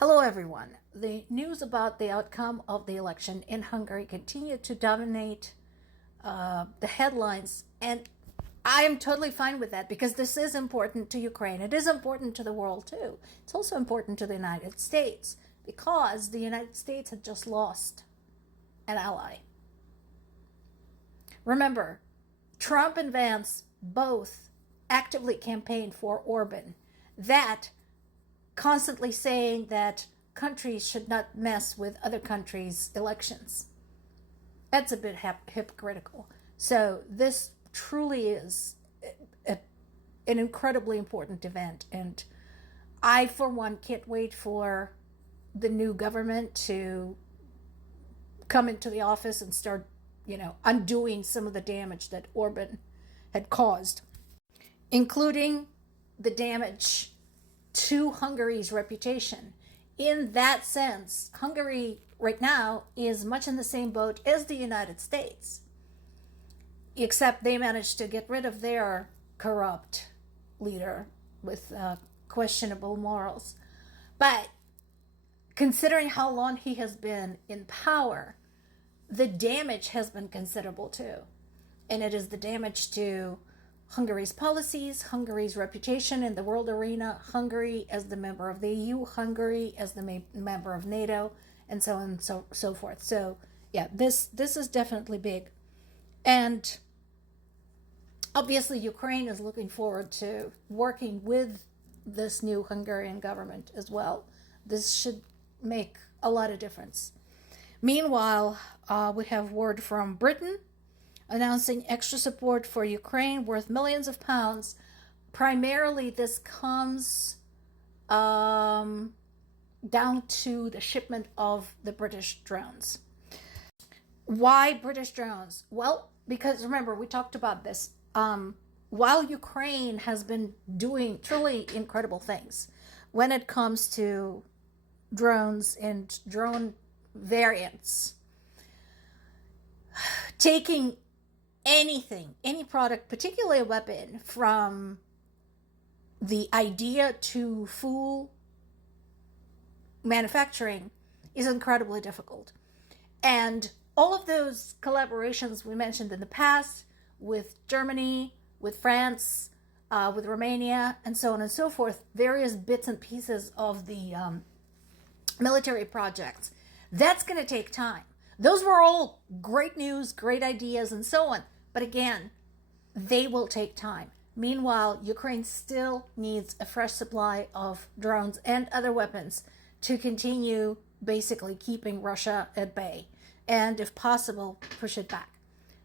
Hello, everyone. The news about the outcome of the election in Hungary continued to dominate the headlines, and I am totally fine with that because this is important to Ukraine. It is important to the world, too. It's also important to the United States because the United States had just lost an ally. Remember, Trump and Vance both actively campaigned for Orban. That constantly saying that countries should not mess with other countries' elections. That's a bit hypocritical. So this truly is an incredibly important event. And I, for one, can't wait for the new government to come into the office and start, undoing some of the damage that Orban had caused, including the damage to Hungary's reputation. In that sense, Hungary right now is much in the same boat as the United States, except they managed to get rid of their corrupt leader with questionable morals. But considering how long he has been in power, the damage has been considerable too. And it is the damage to Hungary's policies, Hungary's reputation in the world arena, Hungary as the member of the EU, Hungary as the member of NATO, and so on and so forth. So yeah, this is definitely big. And obviously Ukraine is looking forward to working with this new Hungarian government as well. This should make a lot of difference. Meanwhile, we have word from Britain announcing extra support for Ukraine worth millions of pounds. Primarily, this comes down to the shipment of the British drones. Why British drones? Well, because remember, we talked about this. While Ukraine has been doing truly incredible things when it comes to drones and drone variants, taking anything, any product, particularly a weapon, from the idea to full manufacturing is incredibly difficult. And all of those collaborations we mentioned in the past with Germany, with France, with Romania, and so on and so forth, various bits and pieces of the military projects, that's going to take time. Those were all great news, great ideas, and so on. But again, they will take time. Meanwhile, Ukraine still needs a fresh supply of drones and other weapons to continue basically keeping Russia at bay and, if possible, push it back.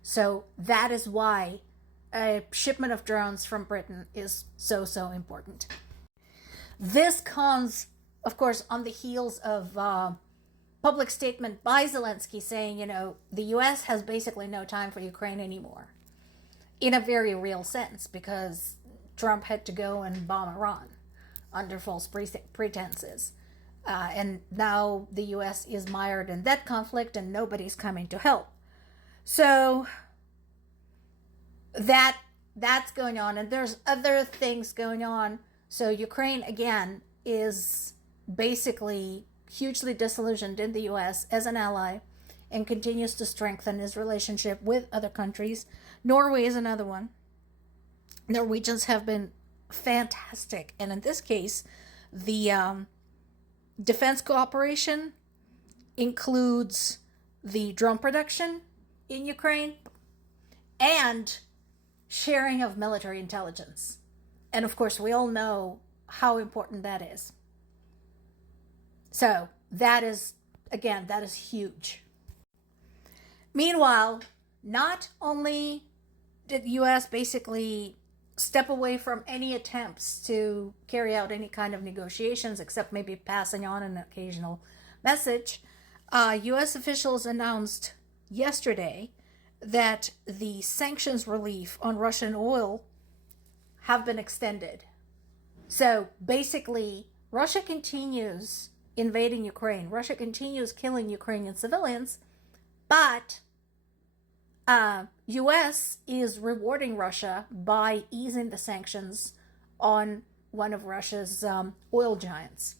So that is why a shipment of drones from Britain is so important. This comes, of course, on the heels of public statement by Zelensky saying, the U.S. has basically no time for Ukraine anymore, in a very real sense, because Trump had to go and bomb Iran under false pretenses. And now the U.S. is mired in that conflict and nobody's coming to help. So that's going on. And there's other things going on. So Ukraine, again, is basically hugely disillusioned in the U.S. as an ally and continues to strengthen his relationship with other countries. Norway is another one. Norwegians have been fantastic. And in this case, the defense cooperation includes the drone production in Ukraine and sharing of military intelligence. And of course, we all know how important that is. So that is huge. Meanwhile, not only did the U.S. basically step away from any attempts to carry out any kind of negotiations, except maybe passing on an occasional message, U.S. officials announced yesterday that the sanctions relief on Russian oil have been extended. So basically, Russia continues invading Ukraine. Russia continues killing Ukrainian civilians, but U.S. is rewarding Russia by easing the sanctions on one of Russia's oil giants.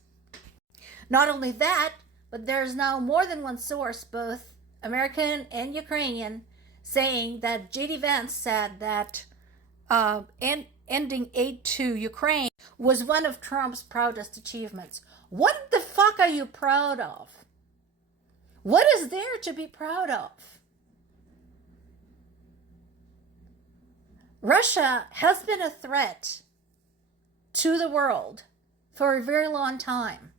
Not only that, but there's now more than one source, both American and Ukrainian, saying that J.D. Vance said that ending aid to Ukraine was one of Trump's proudest achievements. What the fuck are you proud of? What is there to be proud of? Russia has been a threat to the world for a very long time.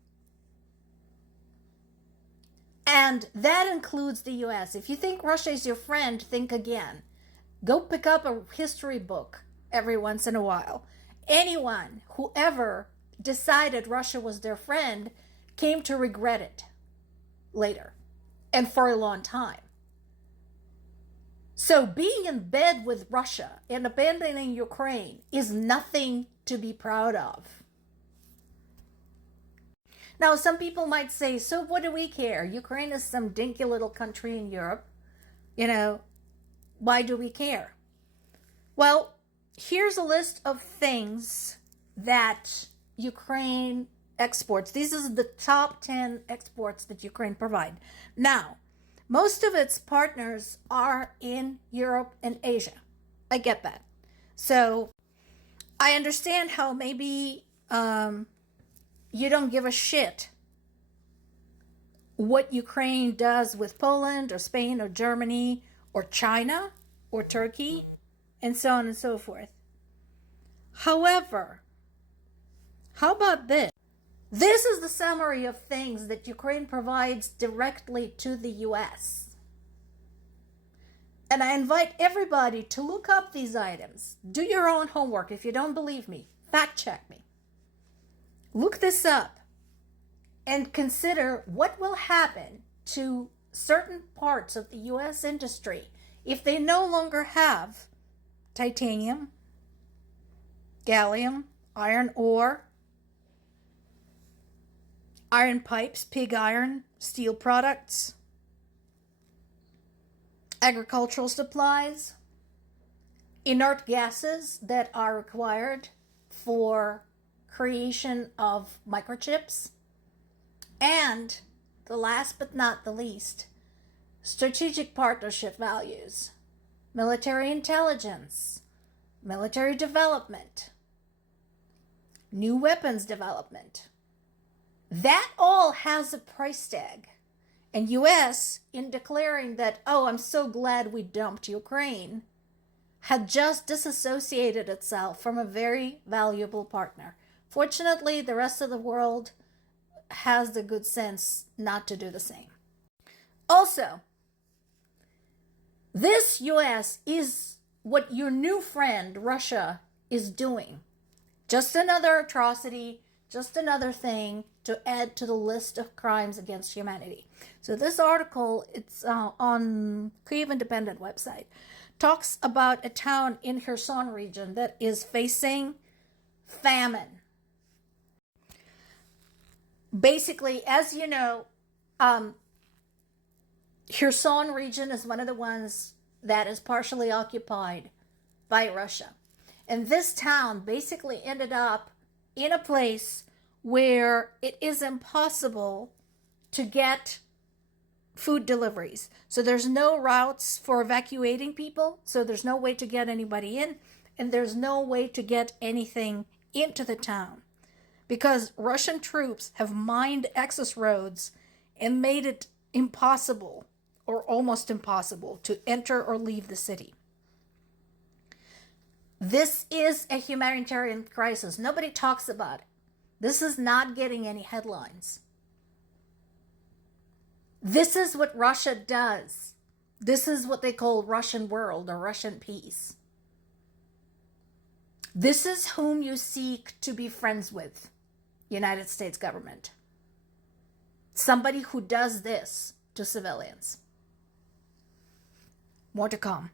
And that includes the US. If you think Russia is your friend, think again. Go pick up a history book every once in a while. Anyone who ever decided Russia was their friend came to regret it later and for a long time. So being in bed with Russia and abandoning Ukraine is nothing to be proud of. Now, some people might say, so what do we care? Ukraine is some dinky little country in Europe. Why do we care? Well, here's a list of things that Ukraine exports. These are the top 10 exports that Ukraine provide. Now, most of its partners are in Europe and Asia. I get that. So I understand how maybe you don't give a shit what Ukraine does with Poland or Spain or Germany or China or Turkey and so on and so forth. However, how about this? This is the summary of things that Ukraine provides directly to the US. And I invite everybody to look up these items. Do your own homework. If you don't believe me, fact check me. Look this up and consider what will happen to certain parts of the US industry if they no longer have titanium, gallium, iron ore, iron pipes, pig iron, steel products, agricultural supplies, inert gases that are required for creation of microchips, and the last but not the least, strategic partnership values, military intelligence, military development, new weapons development. That all has a price tag. And US, in declaring that, oh, I'm so glad we dumped Ukraine, had just disassociated itself from a very valuable partner. Fortunately, the rest of the world has the good sense not to do the same. Also, this US is what your new friend, Russia, is doing. Just another atrocity, just another thing to add to the list of crimes against humanity. So this article, it's on Kyiv Independent website, talks about a town in Kherson region that is facing famine. Basically, as you know, Kherson region is one of the ones that is partially occupied by Russia. And this town basically ended up in a place where it is impossible to get food deliveries. So there's no routes for evacuating people. So there's no way to get anybody in. And there's no way to get anything into the town. Because Russian troops have mined access roads and made it impossible, or almost impossible, to enter or leave the city. This is a humanitarian crisis. Nobody talks about it. This is not getting any headlines. This is what Russia does. This is what they call Russian world or Russian peace. This is whom you seek to be friends with, United States government. Somebody who does this to civilians. More to come.